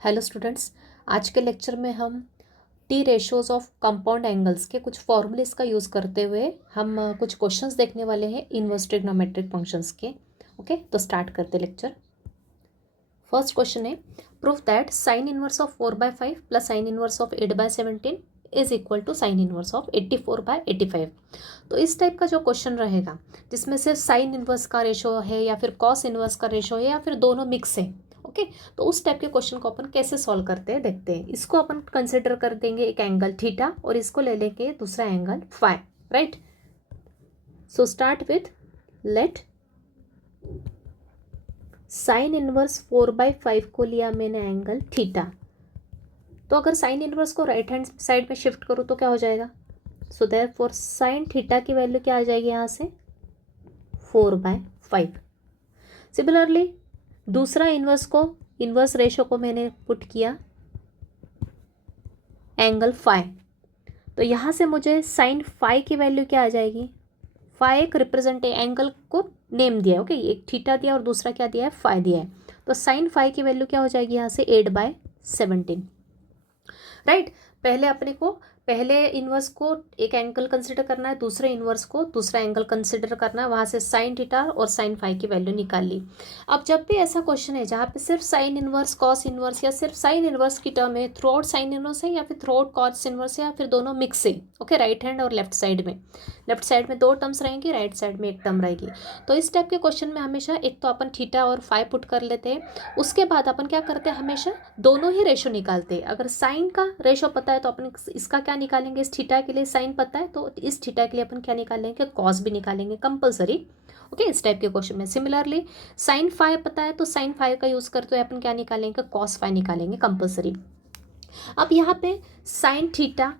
Hello students, आज के lecture में हम T ratios of compound angles के कुछ फॉर्मूलेस का यूज़ करते हुए हम कुछ क्वेश्चंस देखने वाले हैं इनवर्स ट्रिग्नोमेट्रिक फंक्शंस के। ओके, तो स्टार्ट करते लेक्चर। फर्स्ट क्वेश्चन है, proof that sine inverse of 4/5 plus sine inverse of 8/17 is equal to sine inverse of 84/85। तो इस टाइप का जो क्वेश्चन रहेगा जिसमें सिर्फ साइन इनवर्स का रेशो है या फिर कॉस इनवर्स का रेशो है या फिर दोनों मिक्स है। ओके, तो उस टाइप के क्वेश्चन को अपन कैसे सॉल्व करते हैं देखते हैं। इसको अपन कंसिडर कर देंगे एक एंगल थीटा और इसको ले लेंगे दूसरा angle phi. Right, so start with let sine inverse 4/5 को लिया मैंने एंगल थीटा। तो अगर साइन इनवर्स को राइट हैंड साइड में शिफ्ट करूँ तो क्या हो जाएगा। सो देयरफॉर साइन थीटा की वैल्यू क्या आ जाएगी यहाँ से 4/5। सिमिलरली दूसरा इनवर्स रेशो को मैंने पुट किया एंगल फाई। तो यहाँ से मुझे साइन फाई की वैल्यू क्या आ जाएगी। फाई एक रिप्रेजेंट एंगल को नेम दिया है। ओके, एक थीटा दिया और दूसरा क्या दिया है, फाई दिया है। तो साइन फाई की वैल्यू क्या हो जाएगी यहाँ से 8/17। राइट, पहले इनवर्स को एक एंगल कंसिडर करना है, दूसरे इनवर्स को दूसरा एंगल कंसिडर करना है, वहाँ से साइन थीटा और साइन फाई की वैल्यू निकाल ली। अब जब भी ऐसा क्वेश्चन है जहाँ पे सिर्फ साइन इनवर्स कॉस इनवर्स या सिर्फ साइन इनवर्स की टर्म है, थ्रू आउट साइन इनवर्स है या फिर थ्रू आउट कॉस इनवर्स है या फिर दोनों मिक्स है। ओके, राइट हैंड और लेफ्ट साइड में 2 टर्म्स रहेंगी, राइट साइड में 1 टर्म रहेगी। तो इस टाइप के क्वेश्चन में हमेशा एक तो अपन थीटा और फाई पुट कर लेते हैं, उसके बाद अपन क्या करते हैं, हमेशा दोनों ही रेशो निकालते हैं। अगर साइन का रेशो पता है तो अपन इसका क्या निकालेंगे, इस थीटा के लिए साइन पता है तो इस थीटा के लिए अपन क्या निकालेंगे, कॉस भी निकालेंगे कंपलसरी। ओके, इस टाइप के क्वेश्चन में सिमिलरली साइन फाई पता है तो साइन फाई का यूज़ करते हुए अपन क्या निकालेंगे, कॉस फाई निकालेंगे कंपलसरी। अब यहाँ पे साइन थीटा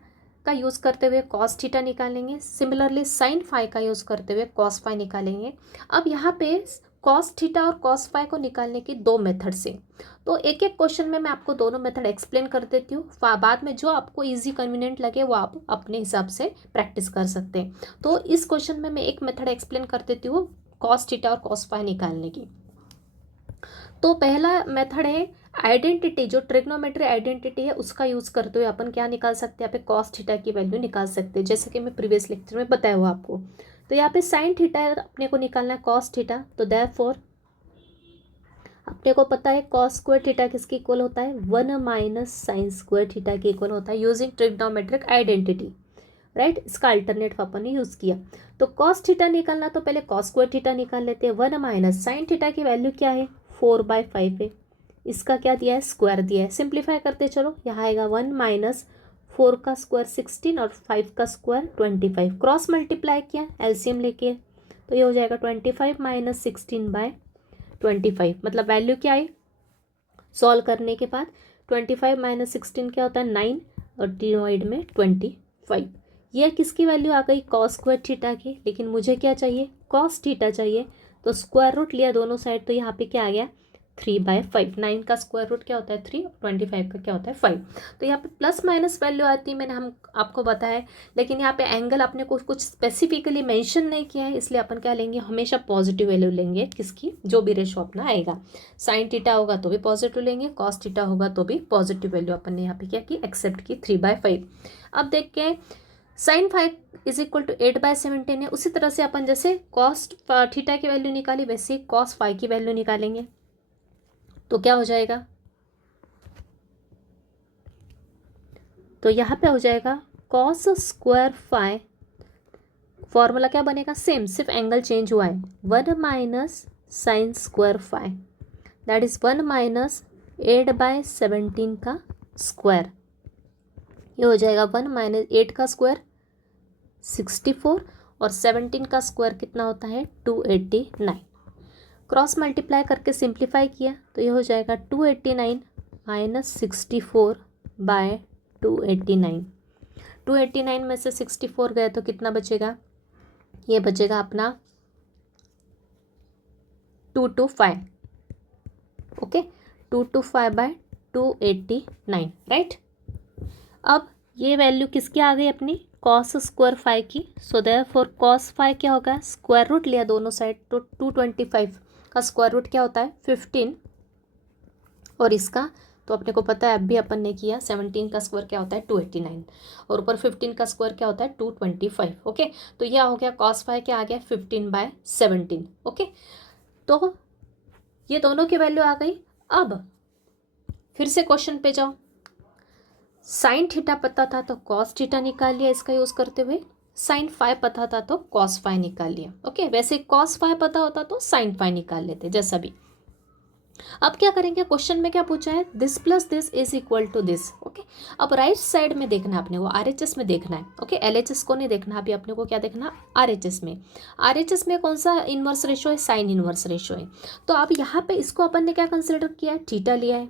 का यूज़ करते हुए कॉस थीटा निकालेंगे, सिमिलरली साइन फाई का यूज़ करते हुए कॉस फाई निकालेंगे। अब यहाँ पे कॉस थीटा और कॉस फाई को निकालने की 2 मेथड से, तो एक एक क्वेश्चन में मैं आपको दोनों मेथड एक्सप्लेन कर देती हूँ। बाद में जो आपको इजी कन्वीनियंट लगे वो आप अपने हिसाब से प्रैक्टिस कर सकते हैं। तो इस क्वेश्चन में मैं एक मेथड एक्सप्लेन कर देती हूँ कॉस थीटा और कॉस फाई निकालने की। तो पहला मेथड है आइडेंटिटी, जो ट्रिग्नोमेट्री आइडेंटिटी है उसका यूज़ करते हुए अपन क्या निकाल सकते हैं, यहाँ पे कॉस थीटा की वैल्यू निकाल सकते हैं, जैसे कि मैं प्रीवियस लेक्चर में बताया हुआ आपको। तो यहाँ पे साइन थीटा अपने को निकालना है कॉस थीटा, तो देयरफॉर अपने को पता है कॉस स्क्वायर थीटा किसके इक्वल होता है, 1 - साइन स्क्वायर थीटा के इक्वल होता है यूजिंग ट्रिग्नोमेट्रिक आइडेंटिटी। राइट, इसका अल्टरनेट अपन ने यूज़ किया। तो कॉस थीटा निकालना तो पहले कॉस स्क्वायर थीटा निकाल लेते हैं। 1 - साइन थीटा की वैल्यू क्या है 4/5 है, इसका क्या दिया है, स्क्वायर दिया है। सिंप्लीफाई करते चलो, यहाँ आएगा 1 - 4 का स्क्वायर 16 और 5 का स्क्वायर 25। क्रॉस मल्टीप्लाई किया, एलसीएम लेके, तो ये हो जाएगा 25 - 16/25। मतलब वैल्यू क्या आई सॉल्व करने के बाद, 25 - 16 क्या होता है 9 और डिवाइड में 25। यह किसकी वैल्यू आ गई, कॉस स्क्वायर थीटा की। लेकिन मुझे क्या चाहिए, कॉस थीटा चाहिए, तो स्क्वायर रूट लिया दोनों साइड, तो यहाँ पे क्या आ गया 3/5। 9 का स्क्वायर रूट क्या होता है 3, 25 का क्या होता है 5। तो यहाँ पे प्लस माइनस वैल्यू आती है, मैंने हम आपको बताया। लेकिन यहाँ पे एंगल अपने को कुछ स्पेसिफिकली मेंशन नहीं किया है, इसलिए अपन क्या लेंगे, हमेशा पॉजिटिव वैल्यू लेंगे किसकी, जो भी रेशो अपना आएगा। साइन थीटा होगा तो भी पॉजिटिव लेंगे, कॉस थीटा होगा तो भी पॉजिटिव वैल्यू अपन ने यहाँ पे क्या की, एक्सेप्ट की 3/5। अब देख के sine phi is equal to 8/17 है। उसी तरह से अपन जैसे कॉस थीटा की वैल्यू निकाली वैसे ही कॉस फाइव की वैल्यू निकालेंगे, तो क्या हो जाएगा, तो यहाँ पे हो जाएगा कॉस स्क्वायर फाई, फॉर्मूला क्या बनेगा सेम, सिर्फ एंगल चेंज हुआ है। 1 - sine square phi that is 1 - 8/17 का स्क्वायर। ये हो जाएगा 1 - 8 का स्क्वायर 64 और 17 का स्क्वायर कितना होता है 289। क्रॉस मल्टीप्लाई करके सिंप्लीफाई किया तो ये हो जाएगा 289 - 64/289। 289 में से 64 गया तो कितना बचेगा, ये बचेगा अपना 225। ओके, 225/289। राइट, अब ये वैल्यू किसकी आ गई अपनी, कॉस स्क्वायर फाई की। सो देयरफॉर कॉस फाई क्या होगा, स्क्वायर रूट लिया दोनों साइड, तो 225 का स्क्वायर रूट क्या होता है 15 और इसका तो अपने को पता है अभी अपन ने किया 17 का स्क्वायर क्या होता है 289 और ऊपर 15 का स्क्वायर क्या होता है 225। ओके, तो यह हो गया cos फाइव क्या आ गया 15/17। ओके, तो ये दोनों की वैल्यू आ गई। अब फिर से क्वेश्चन पे जाओ, साइन थीटा पता था तो कॉस थीटा निकाल लिया इसका यूज़ करते हुए, साइन फाइव पता था तो कॉस फाइव निकाल लिया। ओके, वैसे कॉस फाइव पता होता तो साइन फाइव निकाल लेते जैसा भी। अब क्या करेंगे, क्वेश्चन में क्या पूछा है, this plus this is equal to this. Okay, अब राइट साइड में देखना है अपने को, आरएचएस में देखना है। ओके, एलएचएस को नहीं देखना, अभी अपने को क्या देखना, आरएचएस में। आरएचएस में कौन सा इनवर्स रेशो है, साइन इनवर्स रेशो है। तो अब यहाँ पे इसको अपन ने क्या कंसिडर किया है, थीटा लिया है,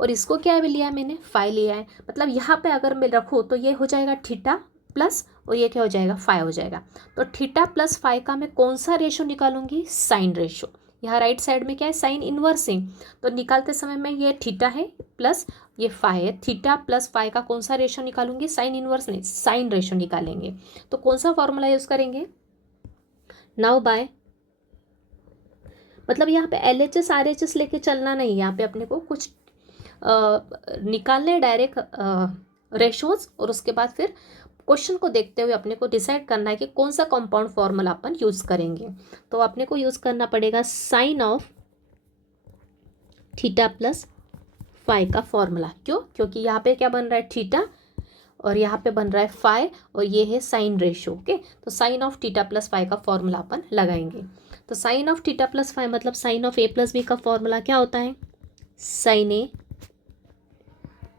और इसको क्या लिया है मैंने, फाई लिया है। मतलब यहाँ पे अगर मैं रखूँ तो ये हो जाएगा थीटा प्लस, और ये क्या हो जाएगा, फाई हो जाएगा। तो थीटा प्लस फाई का मैं कौन सा रेशो निकालूंगी, साइन रेशो। यहाँ राइट साइड में क्या है, साइन इनवर्स है, तो निकालते समय में ये थीटा है प्लस ये फाई है, थीटा प्लस फाई का कौन सा रेशो निकालूंगी, साइन इनवर्स नहीं, साइन रेशो निकालेंगे। तो कौन सा फॉर्मूला यूज करेंगे, नाउ बाय, मतलब यहाँ पे एलएचएस आरएचएस लेके चलना नहीं, यहाँ पे अपने को कुछ निकालने डायरेक्ट रेशोज, और उसके बाद फिर क्वेश्चन को देखते हुए अपने को डिसाइड करना है कि कौन सा कंपाउंड फॉर्मूला अपन यूज करेंगे। तो अपने को यूज करना पड़ेगा sine of theta plus phi का फॉर्मूला। क्यों, क्योंकि यहाँ पे क्या बन रहा है, थीटा, और यहाँ पे बन रहा है फाई, और ये है साइन रेशो। ओके, तो sine of theta plus phi का फॉर्मूला अपन लगाएंगे। तो sine of theta plus phi मतलब sine of A plus B का फॉर्मूला क्या होता है, sine A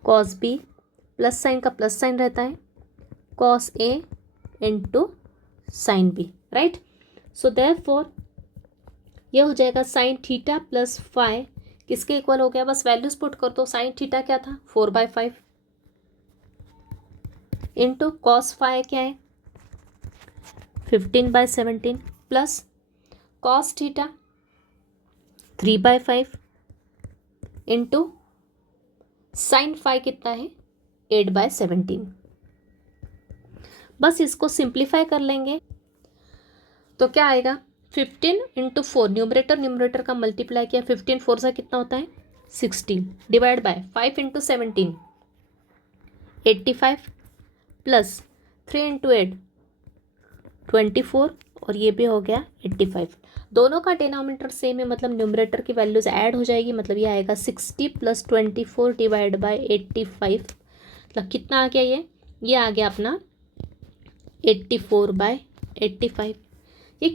cos B, plus sine का प्लस साइन रहता है, cos A into sine B, right. So therefore ये हो जाएगा साइन थीटा प्लस फाई किसके इक्वल हो गया, बस वैल्यूज पुट कर दो। साइन थीटा क्या था 4/5 इंटू कॉस फाई क्या है 15/17 plus cos theta 3/5 into sine phi कितना है 8/17। बस इसको सिंप्लीफाई कर लेंगे तो क्या आएगा, 15 इंटू 4, न्यूमरेटर का मल्टीप्लाई किया, 15 4 सा कितना होता है 16, divide by 5 into 17 85 plus 3 into 8 24, और ये भी हो गया 85। दोनों का डिनोमिनेटर सेम है, मतलब न्यूमरेटर की वैल्यूज ऐड हो जाएगी, मतलब ये आएगा 60 प्लस 24 डिवाइड बाय 85, मतलब कितना आ गया, ये आ गया अपना 84/85। ये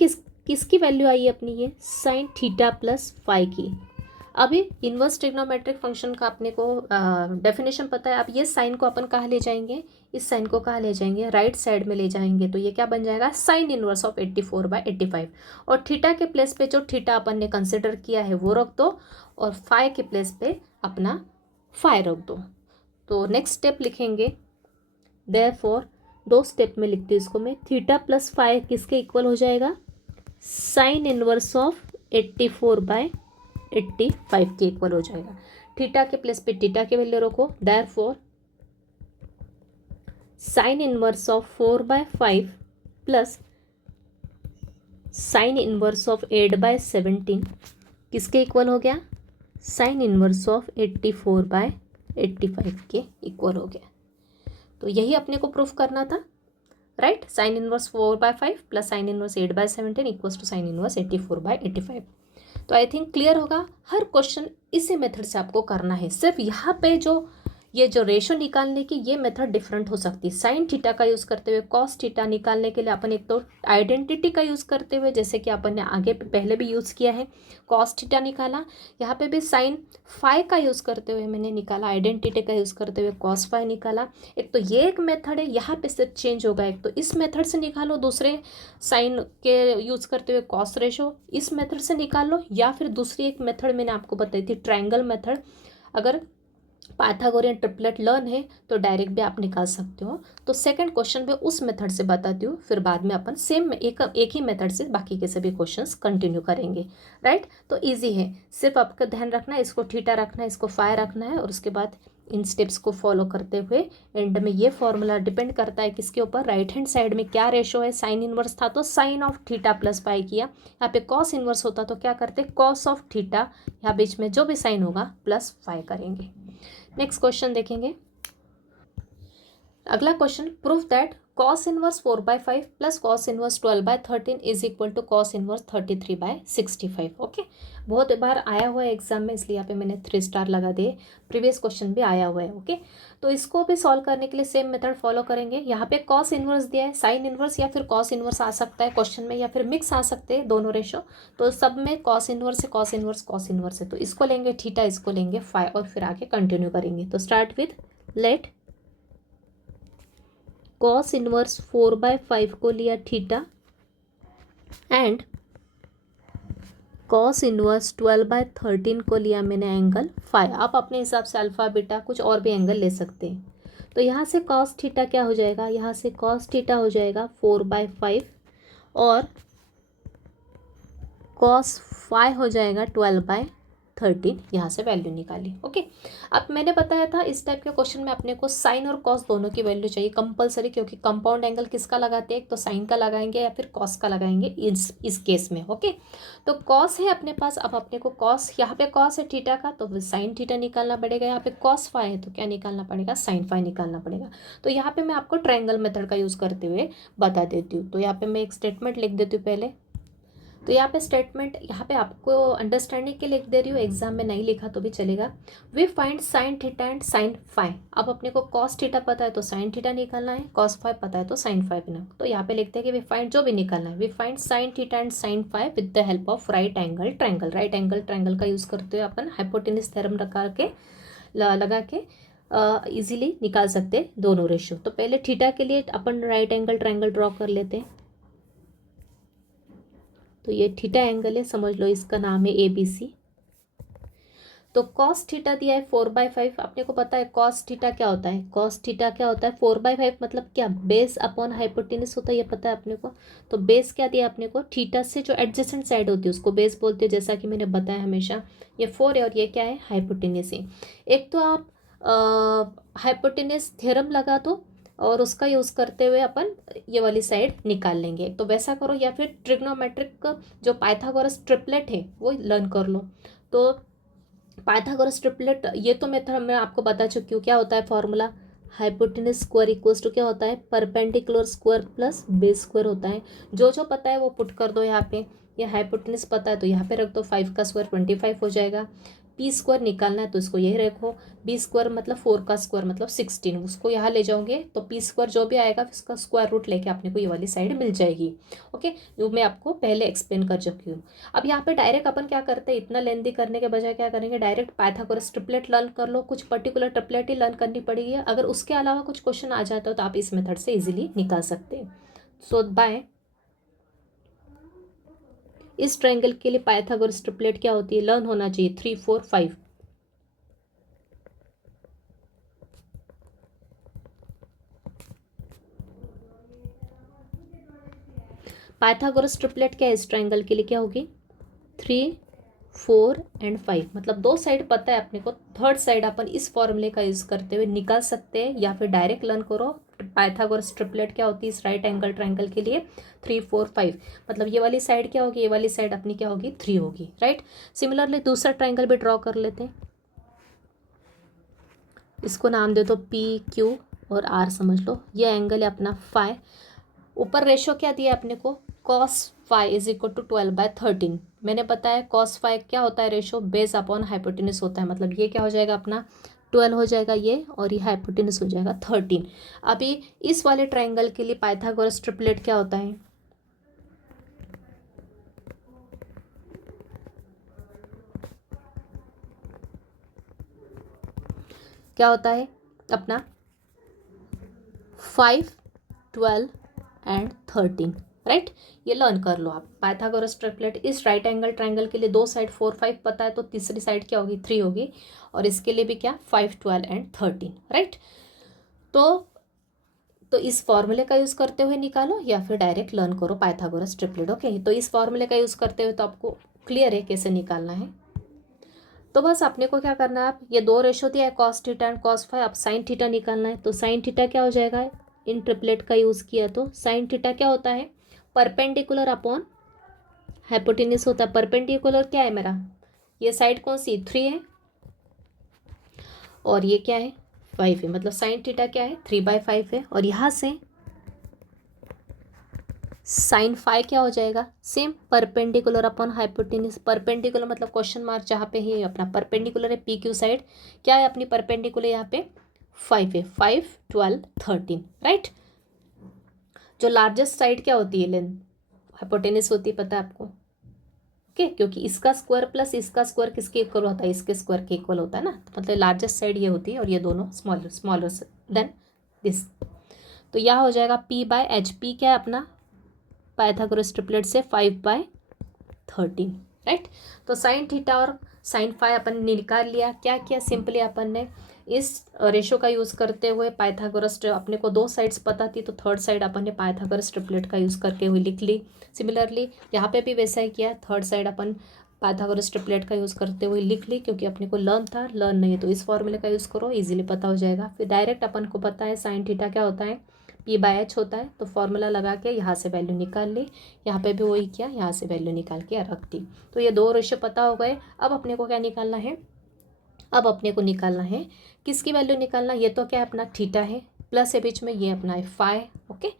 किसकी वैल्यू आई है अपनी, ये साइन थीटा प्लस फाई की। अभी इन्वर्स ट्रिग्नोमेट्रिक फंक्शन का अपने को डेफिनेशन पता है। अब ये साइन को अपन कहाँ ले जाएंगे, इस साइन को कहाँ ले जाएंगे, राइट साइड में ले जाएंगे, तो ये क्या बन जाएगा, साइन इनवर्स ऑफ 84/85। और थीटा के प्लेस पे जो थीटा अपन ने कंसिडर किया है वो रख दो, और फाई के प्लेस पे अपना फाई रख दो। तो नेक्स्ट स्टेप लिखेंगे, देयरफॉर 2 स्टेप में लिखती हूँ इसको मैं, थीटा प्लस फाई किसके इक्वल हो जाएगा, साइन इनवर्स ऑफ 84/85 के इक्वल हो जाएगा। थीटा के प्लेस पे थीटा की वैल्यू रखो, therefore sign inverse of 4/5 plus sine inverse of 8/17 किसके इक्वल हो गया, साइन इनवर्स ऑफ 84/85 के इक्वल हो गया। तो यही अपने को प्रूफ करना था, right. Sine inverse 4/5 plus sine inverse 8/17 equals to sine inverse 84/85। तो आई थिंक क्लियर होगा। हर क्वेश्चन इसी मेथड से आपको करना है। सिर्फ यहाँ पे ये जो रेशो निकालने की ये मेथड डिफरेंट हो सकती है। साइन थीटा का यूज़ करते हुए कॉस थीटा निकालने के लिए अपन एक तो आइडेंटिटी का यूज़ करते हुए, जैसे कि अपन ने आगे पहले भी यूज़ किया है, कॉस थीटा निकाला। यहाँ पे भी साइन फाई का यूज़ करते हुए मैंने निकाला, आइडेंटिटी का यूज़ करते हुए कॉस फाई निकाला। एक तो ये एक मेथड है, यहाँ पे सिर्फ चेंज होगा, एक तो इस मेथड से निकालो, दूसरे साइन के यूज़ करते हुए कॉस रेशो इस मेथड से निकाल लो, या फिर दूसरी एक मेथड मैंने आपको बताई थी ट्रायंगल मेथड। अगर पाइथागोरियन ट्रिपलेट लर्न है तो डायरेक्ट भी आप निकाल सकते हो। तो सेकंड क्वेश्चन पे उस मेथड से बताती हूँ, फिर बाद में अपन सेम एक ही मेथड से बाकी के सभी क्वेश्चंस कंटिन्यू करेंगे, राइट। तो इजी है, सिर्फ आपका ध्यान रखना है, इसको थीटा रखना है, इसको फाई रखना है, और उसके बाद इन स्टेप्स को फॉलो करते हुए एंड में ये फॉर्मूला डिपेंड करता है किसके ऊपर, राइट हैंड साइड में क्या रेशो है। साइन इनवर्स था तो sine of theta plus pi किया, यहाँ पे कॉस इनवर्स होता तो क्या करते, कॉस ऑफ थीटा, यहाँ बीच में जो भी साइन होगा प्लस फाई करेंगे। नेक्स्ट क्वेश्चन देखेंगे। अगला question, proof that cos inverse 4/5 plus cos inverse 12/13 is equal to cos inverse 33/65। Okay, बहुत बार आया हुआ है एग्जाम में, इसलिए यहाँ पे मैंने 3 स्टार लगा दिए। प्रीवियस क्वेश्चन भी आया हुआ है। ओके, तो इसको भी सॉल्व करने के लिए सेम मेथड फॉलो करेंगे। यहाँ पे कॉस इनवर्स दिया है, साइन इनवर्स या फिर कॉस इनवर्स आ सकता है क्वेश्चन में, या फिर मिक्स आ सकते हैं दोनों रेशो। तो सब में कॉस इनवर्स है, कॉस इनवर्स कॉस इनवर्स है, तो इसको लेंगे थीटा, इसको लेंगे फाई, और फिर आगे कंटिन्यू करेंगे। तो start with let cos inverse 4/5 को लिया थीटा एंड कॉस इनवर्स 12/13 को लिया मैंने एंगल फाई। आप अपने हिसाब से अल्फा बीटा कुछ और भी एंगल ले सकते हैं। तो यहाँ से कॉस थीटा क्या हो जाएगा, यहाँ से कॉस थीटा हो जाएगा 4/5 और कॉस फाई हो जाएगा 12/13। यहाँ से वैल्यू निकाली। ओके, अब मैंने बताया था इस टाइप के क्वेश्चन में अपने को साइन और कॉस दोनों की वैल्यू चाहिए कंपलसरी, क्योंकि कंपाउंड एंगल किसका लगाते हैं, एक तो साइन का लगाएंगे या फिर कॉस का लगाएंगे इस केस में। ओके, तो कॉस है अपने पास, अब अपने को कॉस, यहाँ पे कॉस है थीटा का तो साइन थीटा निकालना पड़ेगा। यहाँ पे कॉस फाई है तो क्या निकालना पड़ेगा, साइन फाई निकालना पड़ेगा। तो यहाँ पे मैं आपको ट्रायंगल मेथड का यूज़ करते हुए बता देती हूँ। तो यहाँ पे मैं एक स्टेटमेंट लिख देती हूँ पहले। तो यहाँ पे स्टेटमेंट यहाँ पे आपको अंडरस्टैंडिंग के लिख दे रही हूँ, एग्जाम में नहीं लिखा तो भी चलेगा। We find sine theta and sine phi. अब अपने को कॉस थीटा पता है तो साइन थीटा निकालना है, कॉस फाई पता है तो साइन फाई ना। तो यहाँ पे लिखते हैं कि वी फाइंड, जो भी निकालना है, we find sine theta and sine phi with the help of right angle triangle. Right angle triangle का यूज़ करते हुए अपन हाइपोटेन्यूज थ्योरम लगा के इजीली निकाल सकते हैं दोनों रेशियो। तो पहले थीटा के लिए अपन राइट एंगल ट्रायंगल ड्रॉ कर लेते हैं। तो ये थीटा एंगल है, समझ लो इसका नाम है ABC। तो कॉस थीटा दिया है 4/5। अपने को पता है कॉस थीटा क्या होता है, कॉस थीटा क्या होता है 4/5 मतलब क्या, बेस अपॉन हाइपोटेन्यूज होता है, ये पता है अपने को। तो बेस क्या दिया अपने को, थीटा से जो एडजेसेंट साइड होती है उसको बेस बोलते हैं, जैसा कि मैंने बताया हमेशा। ये 4 है और ये क्या है, हाइपोटेन्यूज है। एक तो आप हाइपोटेन्यूज थ्योरम लगा दो और उसका यूज़ करते हुए अपन ये वाली साइड निकाल लेंगे। तो वैसा करो, या फिर ट्रिग्नोमेट्रिक जो पाइथागोरस ट्रिपलेट है वो लर्न कर लो। तो पाइथागोरस ट्रिपलेट ये तो मेथड मैं आपको बता चुकी हूँ। क्या होता है formula, hypotenuse square equals to क्या होता है, perpendicular square plus base square होता है। जो जो पता है वो पुट कर दो यहाँ पे। ये हाइपोटेन्यूज पता है तो यहाँ पे रख दो, 5 का स्क्वायर 25 हो जाएगा। पी स्क्वायर निकालना है तो इसको यही रखो, बी स्क्वायर मतलब 4 का स्क्वायर मतलब 16, उसको यहाँ ले जाओगे तो पी स्क्वायर जो भी आएगा उसका स्क्वायर रूट लेके अपने को ये वाली साइड मिल जाएगी। ओके, जो मैं आपको पहले एक्सप्लेन कर चुकी हूँ। अब यहाँ पे डायरेक्ट अपन क्या करते हैं, इतना लेंथी करने के बजाय क्या करेंगे, डायरेक्ट पाइथागोरस ट्रिपलेट लर्न कर लो। कुछ पर्टिकुलर ट्रिपलेट ही लर्न करनी पड़ेगी, अगर उसके अलावा कुछ क्वेश्चन आ जाता हो तो आप इस मेथड से इजीली निकाल सकते हैं। सो बाय, इस ट्रायंगल के लिए पाइथागोरस ट्रिपलेट क्या होती है, लर्न होना चाहिए 3 4 5। पाइथागोरस ट्रिपलेट क्या है इस ट्रायंगल के लिए, क्या होगी 3 4 एंड 5। मतलब दो साइड पता है अपने को, थर्ड साइड अपन इस फॉर्मूले का यूज करते हुए निकाल सकते हैं, या फिर डायरेक्ट लर्न करो पाइथागोरस ट्रिपलेट क्या होती है इस राइट एंगल ट्रायंगल के लिए, 3 4 5। मतलब ये वाली साइड क्या होगी, ये वाली साइड अपनी क्या होगी 3 होगी, राइट। सिमिलरली दूसरा ट्रायंगल भी ड्रॉ कर लेते हैं। इसको नाम दे दो PQ और R समझ लो। ये एंगल है अपना फाई। ऊपर रेशो क्या दिया अपने को, cos phi is equal to 12/13। मैंने बताया कॉस फाई क्या होता है, रेशो बेस अपॉन हाइपोटेन्यूज होता है। मतलब ये क्या हो जाएगा अपना 12 हो जाएगा ये, और ये हाइपोटेन्यूज हो जाएगा 13। अभी इस वाले ट्रायंगल के लिए पाइथागोरस ट्रिपलेट क्या होता है, क्या होता है अपना 5 12 एंड 13, राइट। ये लर्न कर लो आप। पाइथागोरस ट्रिपलेट इस राइट एंगल ट्रायंगल के लिए दो साइड 4 5 पता है तो तीसरी साइड क्या होगी 3 होगी, और इसके लिए भी क्या 5 12 एंड 13, राइट। तो इस फॉर्मूले का यूज़ करते हुए निकालो, या फिर डायरेक्ट लर्न करो पाइथागोरस ट्रिपलेट। ओके, तो इस फॉर्मूले का यूज़ करते हुए तो आपको क्लियर है कैसे निकालना है। तो बस अपने को क्या करना है, आप ये दो रेशो दिया है cos theta and cos phi, अब साइन थीटा निकालना है। तो साइन थीटा क्या हो जाएगा, इन ट्रिपलेट का यूज़ किया तो साइन थीटा क्या होता है, परपेंडिकुलर अपॉन हाइपोटेन्यूज होता है। परपेंडिकुलर क्या है मेरा, ये साइड कौन सी 3 है, और ये क्या है 5 है, मतलब साइन थीटा क्या है 3/5 है। और यहाँ से साइन फाई क्या हो जाएगा same perpendicular upon hypotenuse. Perpendicular मतलब क्वेश्चन मार्क जहाँ पे ही अपना परपेंडिकुलर है पी क्यू साइड, क्या है अपनी परपेंडिकुलर यहाँ पे 5 है, 5 12 13 राइट। जो लार्जेस्ट साइड क्या होती है लेंथ हाइपोटेन्यूज होती है पता है आपको, ओके क्योंकि इसका स्क्वायर प्लस इसका स्क्वायर किसके इक्वल होता है इसके स्क्वायर के इक्वल होता है ना, तो मतलब लार्जेस्ट साइड ये होती है और ये दोनों स्मॉलर स्मॉलर देन दिस। तो यह हो जाएगा P/H। P क्या है अपना पाइथागोरस ट्रिपलेट से 5/13 राइट। तो साइन थीटा और साइन फाई अपन ने निकाल लिया। क्या किया सिंपली अपन ने इस रेशो का यूज़ करते हुए पाइथागोरस, अपने को दो साइड्स पता थी तो थर्ड साइड अपन ने पाइथागोरस ट्रिपलेट का यूज़ करके हुए लिख ली। सिमिलरली यहाँ पे भी वैसा ही किया, थर्ड साइड अपन पाइथागोरस ट्रिपलेट का यूज़ करते हुए लिख ली क्योंकि अपने को लर्न था, लर्न नहीं है तो इस फॉर्मूले का यूज़ करो इजीली पता हो जाएगा। फिर डायरेक्ट अपन को पता है साइन थीटा क्या होता है P/H होता है, तो फॉर्मूला लगा के यहाँ से वैल्यू निकाल ली, यहाँ पे भी वही किया, यहाँ से वैल्यू निकाल के रख दी। तो ये दो रेशो पता हो गए। अब अपने को क्या निकालना है, अब अपने को निकालना है किसकी वैल्यू निकालना, ये तो क्या है अपना थीटा है, प्लस है बीच में ये अपना है फाई, ओके।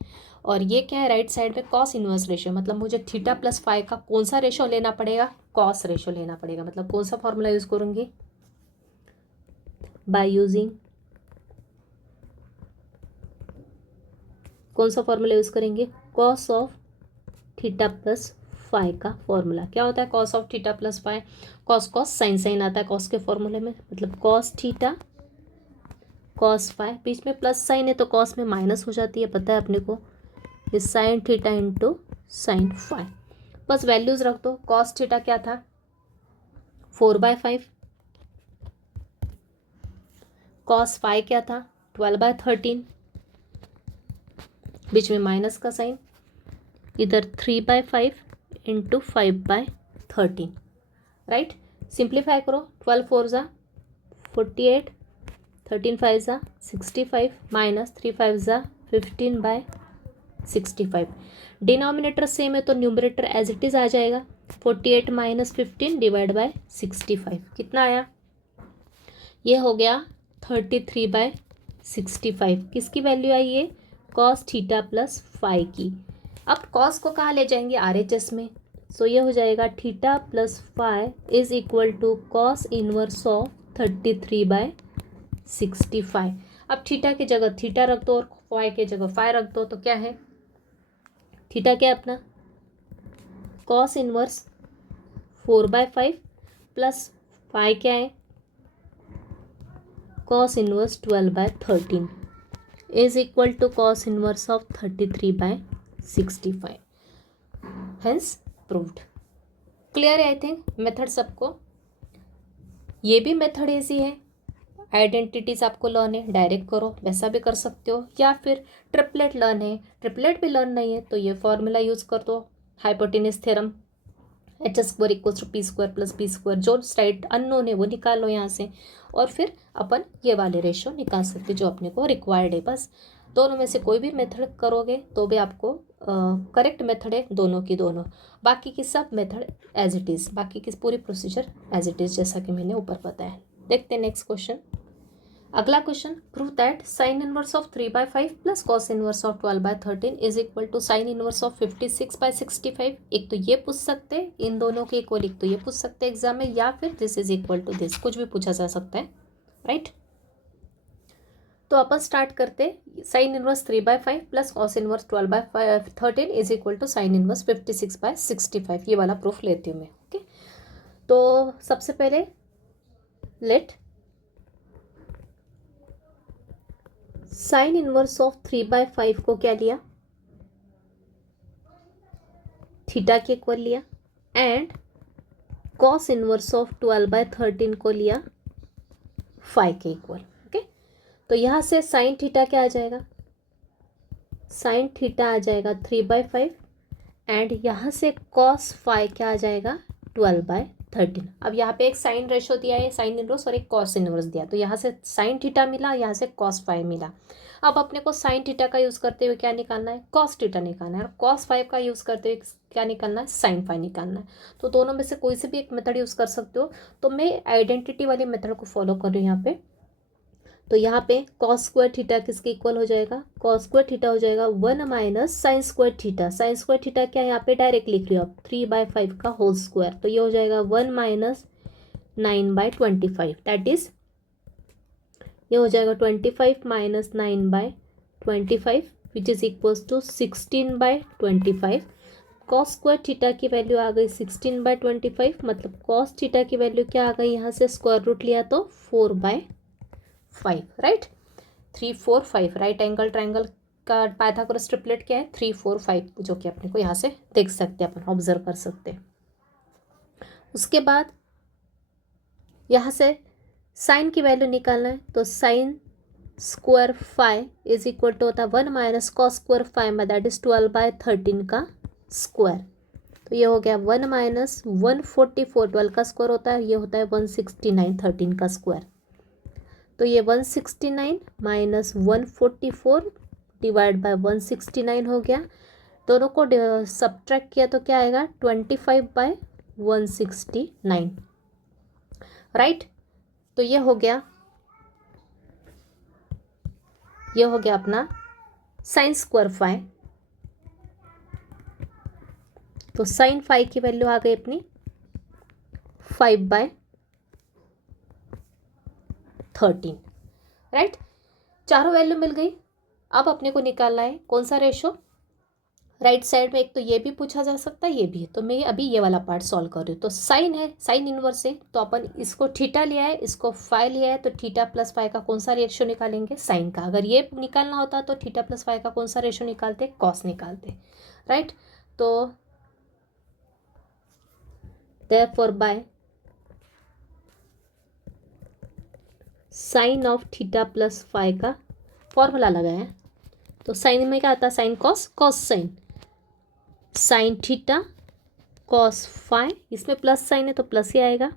और ये क्या है राइट साइड में कॉस इनवर्स रेशो, मतलब मुझे थीटा प्लस फाई का कौन सा रेशो लेना पड़ेगा, कॉस रेशो लेना पड़ेगा। मतलब कौन सा फॉर्मूला यूज़ करूँगी, बाय यूजिंग कौन सा फॉर्मूला यूज़ करेंगे, cos of theta plus phi का फॉर्मूला। क्या होता है cos of theta plus phi, cos cos sine sine आता है कॉस के फॉर्मूले में, मतलब कॉस थीटा कॉस फाई, बीच में प्लस साइन है तो कॉस में माइनस हो जाती है पता है अपने को, ये sine theta into sine phi. बस वैल्यूज रख दो, कॉस थीटा क्या था 4/5, कॉस फाई क्या था 12/13, बीच में माइनस का साइन, इधर 3/5 इंटू 5/13 राइट। सिंप्लीफाई करो, 12 4 ज़ा 48, 13 5 ज़ा 65 माइनस 3 5 ज़ा 15/65। डिनोमिनेटर सेम है तो न्यूमरेटर एज इट इज़ आ जाएगा, 48 माइनस 15 डिवाइड बाय 65 कितना आया, ये हो गया 33/65। किसकी वैल्यू आई ये, कॉस थीटा प्लस फाई की। अब कॉस को कहाँ ले जाएंगे RHS में, सो ये हो जाएगा theta plus phi is equal to cos inverse of 33/65। अब थीटा की जगह थीटा रख दो और फाई की जगह फाई रख दो, तो क्या है थीटा क्या है अपना कॉस इनवर्स 4/5 प्लस फाई क्या है cos inverse 12/13 is equal to cos inverse of 33/65। Hence proved. Clear है आई थिंक मेथड सबको, ये भी मेथड ईजी है। आइडेंटिटीज आपको लर्न है डायरेक्ट करो वैसा भी कर सकते हो, या फिर ट्रिपलेट लर्न है, ट्रिपलेट भी लर्न नहीं है तो ये फॉर्मूला यूज़ कर दो, hypotenuse theorem H² equals to P² plus B², जो साइड अननोन है वो निकालो यहाँ से, और फिर अपन ये वाले रेशो निकाल सकते जो अपने को रिक्वायर्ड है। बस दोनों में से कोई भी मेथड करोगे तो भी आपको करेक्ट मेथड है दोनों की दोनों, बाकी की सब मेथड एज इट इज़, बाकी की पूरी प्रोसीजर एज इट इज़ जैसा कि मैंने ऊपर बताया। देखते हैं नेक्स्ट क्वेश्चन। अगला question, prove that sine inverse of 3/5 plus cos inverse of 12/13 is equal to sine inverse of 56/65। एक तो ये पूछ सकते हैं इन दोनों के इक्वल, एक तो ये पूछ सकते हैं एग्जाम में, या फिर this is equal to this, कुछ भी पूछा जा सकता है राइट। तो अपन स्टार्ट करते, sine inverse 3/5 plus cos inverse 12/13 is equal to sine inverse 56/65, ये वाला प्रूफ लेती हूँ मैं, ओके। तो सबसे पहले लेट साइन इनवर्स ऑफ 3/5 को क्या लिया, थीटा के इक्वल लिया, एंड कॉस इनवर्स ऑफ 12/13 को लिया फाई के इक्वल, ओके। तो यहाँ से साइन थीटा क्या आ जाएगा, साइन थीटा आ जाएगा 3/5, एंड यहाँ से कॉस फाई क्या आ जाएगा 12/13। अब यहाँ पे एक साइन रेशो दिया है, साइन इनवर्स और एक कॉस इनवर्स दिया, तो यहाँ से साइन थीटा मिला, यहाँ से कॉस फाई मिला। अब अपने को साइन थीटा का यूज़ करते हुए क्या निकालना है, कॉस थीटा निकालना है, और कॉस फाइव का यूज़ करते हुए क्या निकालना है, साइन फाई निकालना है। तो दोनों में से कोई से भी एक मेथड यूज़ कर सकते हो, तो मैं आइडेंटिटी वाली मेथड को फॉलो कर रही हूँ यहाँ पे। तो यहाँ पे कॉस स्क्वायर थीटा किसके इक्वल हो जाएगा, कॉस स्क्वायर थीटा हो जाएगा 1 minus sine square theta. Sine square theta क्या है, यहाँ पे डायरेक्ट लिख रही हो आप 3/5 का होल स्क्वायर, तो ये हो जाएगा 1 माइनस 9/25, दैट इज ये हो जाएगा 25 minus 9/25 which is equals to 16/25। Cos square theta की वैल्यू आ गई 16/25, मतलब कॉस थीटा की वैल्यू क्या आ गई, यहाँ से स्क्वायर रूट लिया तो 4/5, राइट। 3 4 5, राइट एंगल ट्राइंगल का पाइथागोरस ट्रिपलेट क्या है 3 4 5, जो कि अपने को यहाँ से देख सकते हैं, अपन ऑब्जर्व कर सकते हैं। उसके बाद यहाँ से साइन की वैल्यू निकालना है, तो sine square five is equal to होता है 1 माइनस कॉस स्क्वायर फाइव में, दैट इज 12/13 का स्क्वायर। तो ये हो गया 1 माइनस 144, 12 का स्क्वायर होता है, ये होता है 169, 13 का स्क्वायर। तो ये 169 माइनस 144 डिवाइड बाय 169 हो गया, दोनों को सब्ट्रैक्ट किया तो क्या आएगा 25/169, राइट। तो ये हो गया अपना साइन स्क्वायर फाइव। तो साइन फाइव की वैल्यू आ गई अपनी 5/13, राइट। चारों वैल्यू मिल गई। अब अपने को निकालना है कौन सा रेशो, राइट साइड में एक तो ये भी पूछा जा सकता है, ये भी है, तो मैं अभी ये वाला पार्ट सॉल्व कर रही हूँ। तो साइन है, साइन इनवर्स है, तो अपन इसको थीटा लिया है, इसको फाइव लिया है, तो थीटा प्लस फाइव का कौन सा रेशो निकालेंगे, साइन का। अगर ये निकालना होता तो थीटा प्लस फाइव का कौन सा रेशो निकालते, कॉस निकालते, राइट। तो therefore by sine of theta plus five का फॉर्मूला लगाया, तो साइन में क्या आता है, sine cos, cos sine, sine theta cos five, इसमें प्लस साइन है तो प्लस ही आएगा,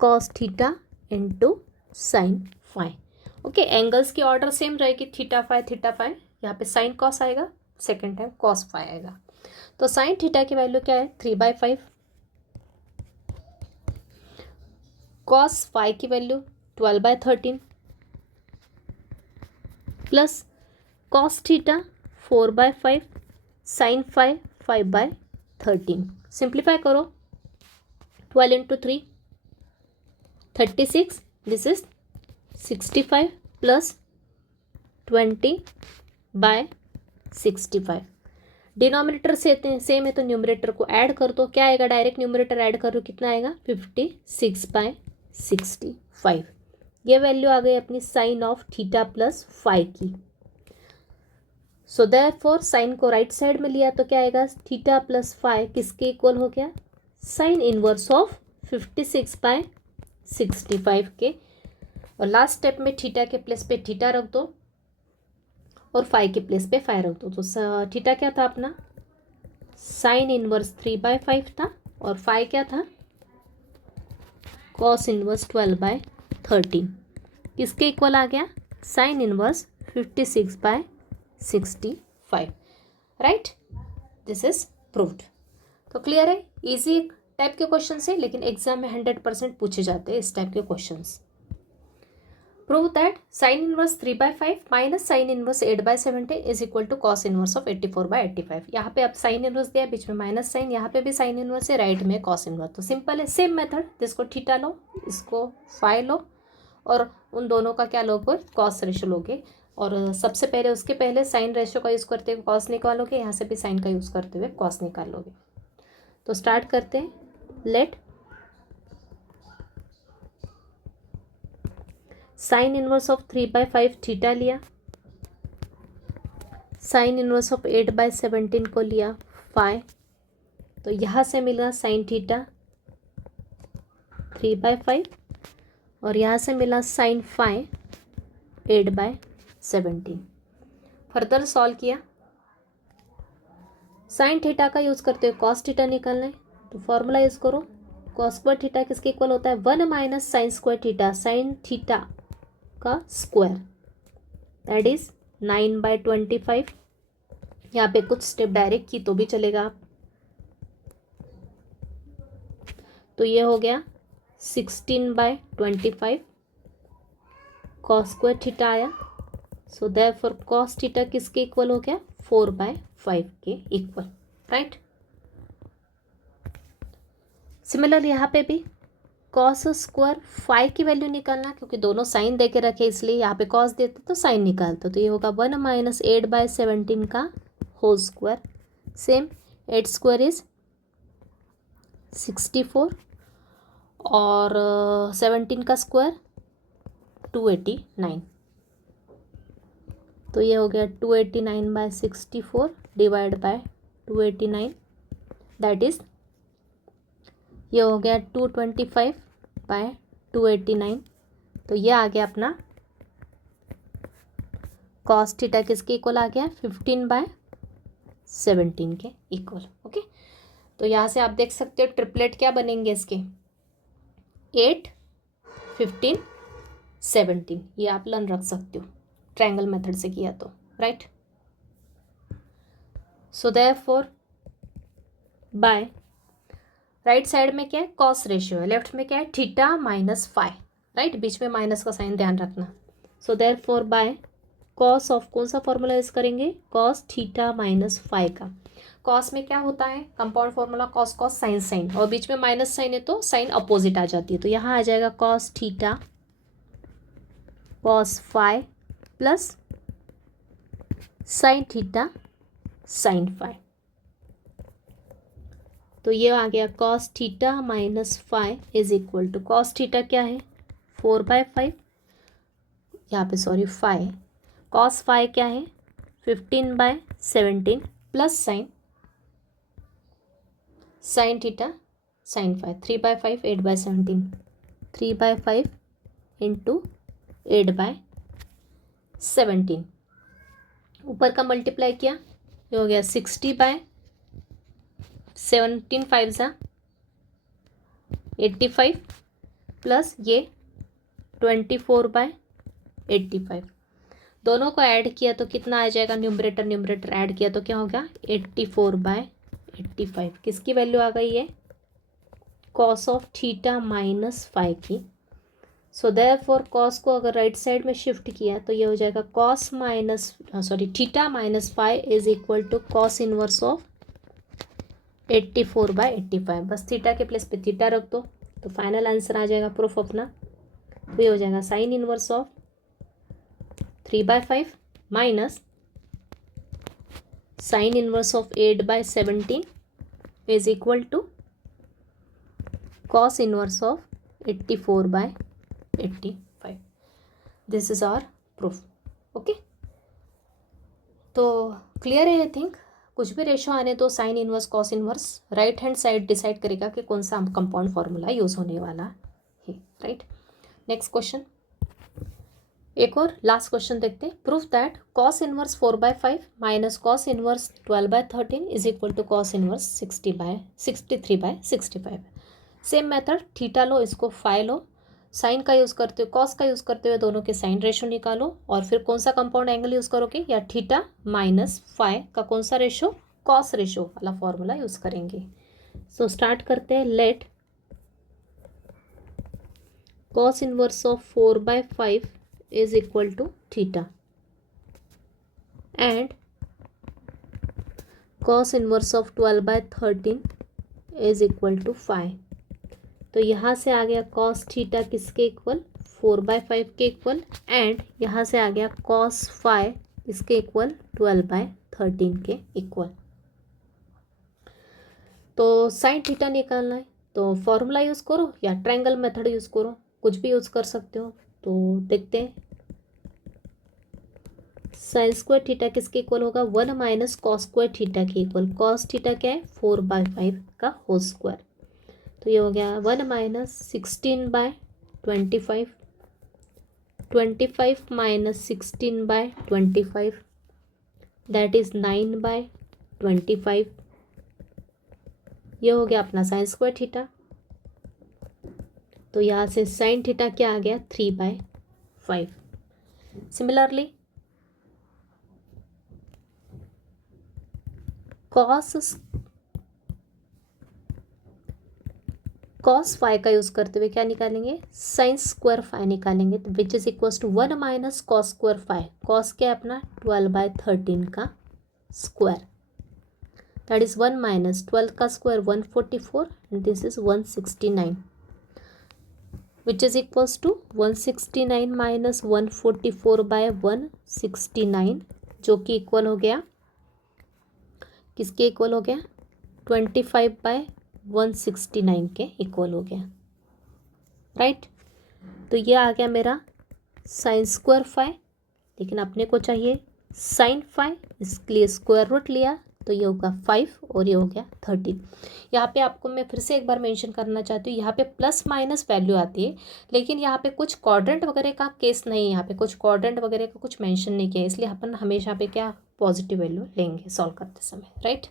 cos theta into sign five. Okay, angles की ऑर्डर सेम रहेगी, थीटा फाइव, यहाँ पे साइन कॉस आएगा, सेकेंड टाइम कॉस फाइव आएगा। तो साइन थीटा की वैल्यू क्या है 3/5, कॉस फाइव की value 12/13 plus cos theta 4/5, sine five 5/13। Simplify करो, 12 into 3 36, this is 65 plus 20/65। Denominator same है तो न्यूमरेटर को ऐड कर दो, क्या आएगा, डायरेक्ट न्यूमरेटर ऐड करो, कितना आएगा 56/65। ये वैल्यू आ गई अपनी sine of theta plus five की। सो देयरफॉर साइन को राइट साइड में लिया तो क्या आएगा, थीटा प्लस फाइव किसके इक्वल हो गया, साइन इनवर्स ऑफ 56/65 के। और लास्ट स्टेप में थीटा के प्लेस पे थीटा रख दो और फाइव के प्लेस पे फाइव रख दो। तो थीटा क्या था अपना, साइन इनवर्स 3/5 था, और फाइव क्या था, कॉस इनवर्स 12/13, किसके इक्वल आ गया, sine inverse 56/65, right. This is proved. तो क्लियर है, इजी टाइप के क्वेश्चन है, लेकिन एग्जाम में 100% पूछे जाते हैं इस टाइप के questions. Prove that sine inverse 3/5 minus sine inverse 8/70 is equal to cos inverse of 84/85। यहाँ पे अब साइन इनवर्स दिया, बीच में माइनस साइन, यहाँ पे भी साइन इनवर्स है, राइट में कॉस इनवर्स। तो सिंपल है, सेम मेथड, जिसको थीटा लो, इसको फाइ लो, और उन दोनों का क्या लोगे, कॉस रेशो लोगे। और सबसे पहले उसके पहले साइन रेशो का यूज़ करते हुए कॉस निकालोगे, यहाँ से भी साइन का यूज़ करते हुए कॉस निकाल लोगे। तो स्टार्ट करते हैं, late sine inverse of 3/5 theta लिया, साइन इनवर्स ऑफ 8/17 को लिया फाइव, तो यहाँ से मिला साइन थीटा 3/5, और यहाँ से मिला साइन फाइव 8/17। फर्दर सॉल्व किया, साइन थीटा का यूज़ करते हुए कॉस थीटा निकालना है, तो फॉर्मूला यूज़ करो, कॉस स्क्वायर थीटा किसके इक्वल होता है, 1 minus sine square theta, sine theta का स्क्वायर, दैट इज 9/25। यहाँ पे कुछ स्टेप डायरेक्ट की तो भी चलेगा, तो ये हो गया 16/25 कॉस स्क्वायर थीटा आया। सो देयरफॉर कॉस थीटा किसके इक्वल हो गया, 4/5 के इक्वल, राइट। सिमिलर यहाँ पे भी कॉस स्क्वायर फाइव की वैल्यू निकालना, क्योंकि दोनों साइन दे के रखे इसलिए यहाँ पे कॉस देते तो साइन निकालते, तो ये होगा 1 - 8/17 का whole square. Same 8 square is 64 और 17 का स्क्वायर 289, तो ये हो गया 289/64 डिवाइड बाय 289, दैट इज ये हो गया 225/289। तो ये आ गया अपना कॉस थीटा किसके इक्वल आ गया, 15/17 के इक्वल। ओके, तो यहाँ से आप देख सकते हो ट्रिपलेट क्या बनेंगे इसके, 8, 15, 17, ये आप लर्न रख सकते हो ट्रायंगल मेथड से किया तो, right. So therefore bye right side में क्या है, कॉस रेशियो है, लेफ्ट में क्या है, थीटा माइनस फाई, राइट, बीच में माइनस का साइन ध्यान रखना। So therefore by cos of कौन सा फॉर्मूला यूज करेंगे, कॉस थीटा माइनस फाई का। कॉस में क्या होता है, compound formula cos cos sine sine, और बीच में माइनस साइन है तो साइन अपोजिट आ जाती है, तो यहाँ आ जाएगा cos theta cos phi plus sine theta sine phi. तो ये आ गया cos theta minus phi is equal to, cos theta क्या है 4/5, यहाँ पे सॉरी फाई, कॉस फाई क्या है 15/17 plus sine theta sine phi 3/5 8/17, 3/5 into 8/17, ऊपर का मल्टीप्लाई किया, ये हो गया 60/17 5 सा 85 प्लस ये 24/85, दोनों को ऐड किया तो कितना आ जाएगा, न्यूमरेटर न्यूमरेटर ऐड किया तो क्या होगा 84/85, किसकी वैल्यू आ गई है, cos of theta minus phi की। सो देयरफॉर कॉस को अगर राइट साइड में शिफ्ट किया तो ये हो जाएगा cos minus theta minus phi is equal to cos inverse of 84/85, बस थीटा के प्लेस पे थीटा रख दो तो फाइनल आंसर आ जाएगा प्रूफ अपना। तो ये हो जाएगा sine inverse of 3/5 minus sine inverse of 8/17 is equal to cos inverse of 84/85। This is our proof. Okay, तो क्लियर है आई थिंक। कुछ भी रेशो आने तो sine inverse cos inverse right hand side decide करेगा कि कौन सा कंपाउंड फॉर्मूला यूज होने वाला है, राइट। नेक्स्ट क्वेश्चन, एक और लास्ट क्वेश्चन देखते हैं। Proof that cos inverse 4/5 minus cos inverse 12/13 is equal to cos inverse 63/65। Same method, theta लो, इसको फाई लो, साइन का यूज़ करते हुए कॉस का यूज़ करते हुए दोनों के साइन रेशो निकालो, और फिर कौन सा कंपाउंड एंगल यूज़ करोगे, या थीटा माइनस फाई का कौन सा रेशो, कॉस रेशो वाला फॉर्मूला यूज़ करेंगे। सो स्टार्ट करते हैं। Let cos inverse of 4/5 is equal to theta and cos inverse of 12/13 is equal to phi। तो यहाँ से आ गया cos थीटा किसके इक्वल, 4/5 के इक्वल, एंड यहाँ से आ गया cos phi इसके इक्वल 12/13 के इक्वल। तो साइन थीटा निकालना है तो फॉर्मूला यूज़ करो या ट्रायंगल मेथड यूज़ करो, कुछ भी यूज़ कर सकते हो। तो देखते हैं, साइन स्क्वायर थीटा किसके इक्वल होगा, 1 माइनस कॉस स्क्वायर थीटा के इक्वल। कॉस थीटा क्या है 4/5 का होल स्क्वायर, तो ये हो गया 1 माइनस 16/25, 25 माइनस 16/25 दैट इज 9/25। ये हो गया अपना साइन स्क्वायर थीटा। तो यहाँ से साइन थीटा क्या आ गया 3/5। सिमिलरली कॉस फाई का यूज़ करते हुए क्या निकालेंगे, साइन स्क्वायर फाई निकालेंगे, तो which is equals to 1 minus cos square phi. Cos क्या है अपना 12/13 का स्क्वायर, दैट इज 1 माइनस 12 का square 144 and this is 169 which is equals to 169 minus 144/169 जो कि इक्वल हो गया, किसके इक्वल हो गया, 25/169 के इक्वल हो गया, राइट। तो ये आ गया मेरा साइन स्क्वायर फाई, लेकिन अपने को चाहिए साइन फाई, इसके लिए स्क्वायर रूट लिया तो ये होगा 5 और ये हो गया 13। यहाँ पे आपको मैं फिर से एक बार मेंशन करना चाहती हूँ, यहाँ पे प्लस माइनस वैल्यू आती है, लेकिन यहाँ पे कुछ क्वाड्रेंट वगैरह का केस नहीं है, यहाँ पे कुछ क्वाड्रेंट वगैरह का कुछ मेंशन नहीं किया, इसलिए अपन हमेशा पे क्या पॉजिटिव वैल्यू लेंगे सॉल्व करते समय, राइट।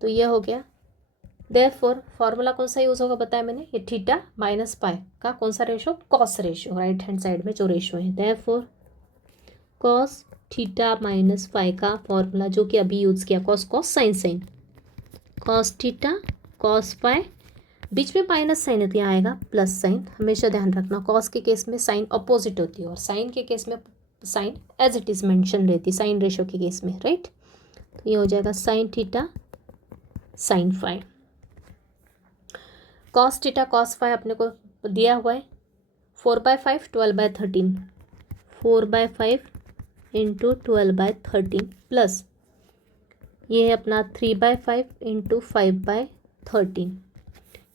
तो ये हो गया, देयरफॉर फॉर्मूला कौन सा यूज़ होगा बताया मैंने, ये थीटा माइनस पाई का कौन सा ratio, cos ratio, right hand side में जो रेशो है, therefore cos theta minus phi का फॉर्मूला जो कि अभी यूज़ किया, cos cos sine sine, cos theta cos phi, बीच में माइनस साइन है तो यहाँ आएगा प्लस साइन, हमेशा ध्यान रखना कॉस के केस में साइन अपोजिट होती है और साइन के केस में sign as it is mention रहती है साइन रेशो के केस में, राइट। तो ये हो जाएगा sine theta sine phi, cos theta cos phi अपने को दिया हुआ है 4/5 12/13, 4/5 इंटू 12/13 प्लस ये है अपना 3/5 इंटू 5/13,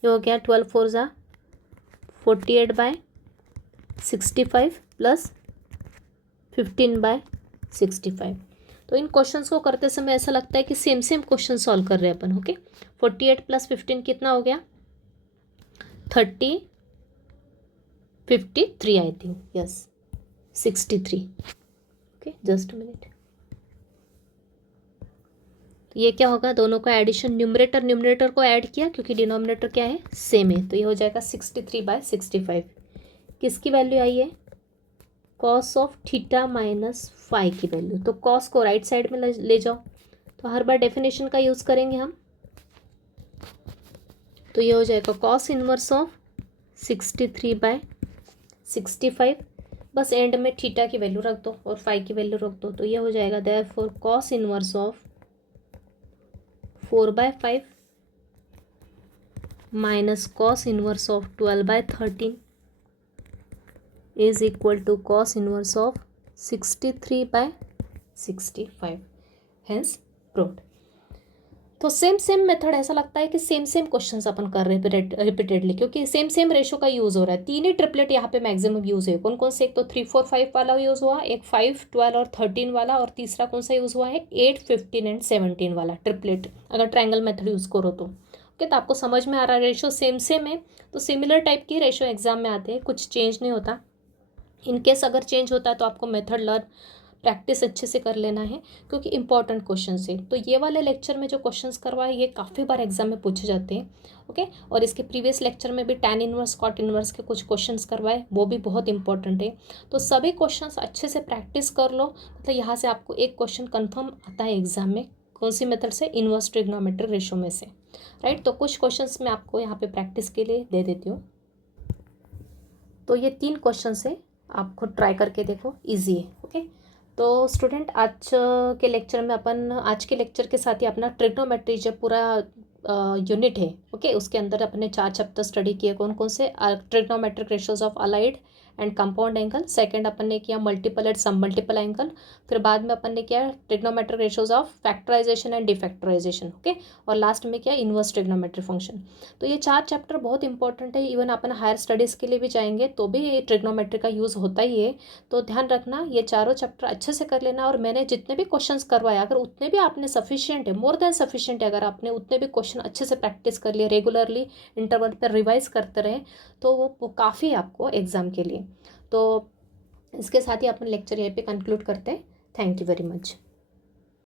ये हो गया 12 4 ज़ा 48/65 प्लस 15/65। तो इन क्वेश्चंस को करते समय ऐसा लगता है कि सेम सेम क्वेश्चन सॉल्व कर रहे हैं अपन, ओके। 48 प्लस 15 कितना हो गया, 53 I think, yes 63, okay just minute. तो ये क्या होगा, दोनों का एडिशन, न्यूमरेटर को ऐड किया क्योंकि डिनोमिनेटर क्या है सेम है, तो ये हो जाएगा 63/65। किसकी वैल्यू आई है, cos of theta minus phi की वैल्यू। तो कॉस को राइट साइड में ले जाओ, तो हर बार डेफिनेशन का यूज़ करेंगे हम, तो ये हो जाएगा कॉस इनवर्स ऑफ 63/65, बस एंड में थीटा की वैल्यू रख दो और फाई की वैल्यू रख दो, तो ये हो जाएगा therefore cos inverse of 4/5 minus cos inverse of 12/13 is equal to cos inverse of 63/65, hence proved. तो सेम सेम मेथड, ऐसा लगता है कि सेम सेम क्वेश्चंस अपन कर रहे हैं रिपीटेडली, क्योंकि सेम सेम रेशो का यूज़ हो रहा है। तीन ही ट्रिपलेट यहाँ पे मैक्सिमम यूज़ है, कौन कौन से, एक तो 3 4 5 वाला यूज़ हुआ, एक 5 12 और 13 वाला, और तीसरा कौन सा यूज़ हुआ है 8 15 एंड 17 वाला ट्रिपलेट, अगर ट्रायंगल मेथड यूज़ करो तो, ओके। तो आपको समझ में आ रहा है रेशो सेम सेम है, तो सिमिलर टाइप की रेशो एग्जाम में आते हैं, कुछ चेंज नहीं होता। इनकेस अगर चेंज होता है तो आपको मेथड लर्न प्रैक्टिस अच्छे से कर लेना है, क्योंकि इंपॉर्टेंट क्वेश्चन है। तो ये वाले लेक्चर में जो क्वेश्चंस करवाए ये काफ़ी बार एग्जाम में पूछे जाते हैं, ओके। और इसके प्रीवियस लेक्चर में भी tan इनवर्स कॉट इनवर्स के कुछ क्वेश्चंस करवाए, वो भी बहुत इंपॉर्टेंट है। तो सभी क्वेश्चंस अच्छे से प्रैक्टिस कर लो, मतलब यहाँ से आपको एक क्वेश्चन कन्फर्म आता है एग्जाम में, कौन सी मेथड से, इनवर्स ट्रिग्नोमेट्रिक रेशो में से, राइट। तो कुछ क्वेश्चन मैं आपको यहाँ पे प्रैक्टिस के लिए दे देती हूँ। तो ये 3 क्वेश्चन है, आप खुद ट्राई करके देखो, ईजी है, ओके। तो स्टूडेंट आज के लेक्चर में अपन, आज के लेक्चर के साथ ही अपना ट्रिग्नोमेट्री जब पूरा यूनिट है, ओके, उसके अंदर अपने 4 चैप्टर स्टडी किए, कौन कौन से, trigonometric ratios of allied and compound angle, second अपन ने किया multiple and sum multiple angle, फिर बाद में अपन ने किया trigonometric ratios of factorisation and defactorisation, okay, और लास्ट में किया इनवर्स ट्रिग्नोमेट्री फंक्शन। तो ये 4 चैप्टर बहुत इंपॉर्टेंट है, इवन अपन हायर स्टडीज़ के लिए भी जाएंगे तो भी ट्रिग्नोमेट्री का यूज़ होता ही है। तो ध्यान रखना, ये चारों चैप्टर अच्छे से कर लेना, और मैंने जितने भी क्वेश्चन करवाए, अगर उतने भी आपने सफिशियंट है, मोर देन सफिशियंट है, अगर आपने उतने भी क्वेश्चन अच्छे से प्रैक्टिस कर लिए, रेगुलरली इंटरवल पर रिवाइज करते रहे, तो वो काफ़ी है आपको एग्जाम के लिए। तो इसके साथ ही अपन लेक्चर यहीं पे कंक्लूड करते हैं। Thank you very much.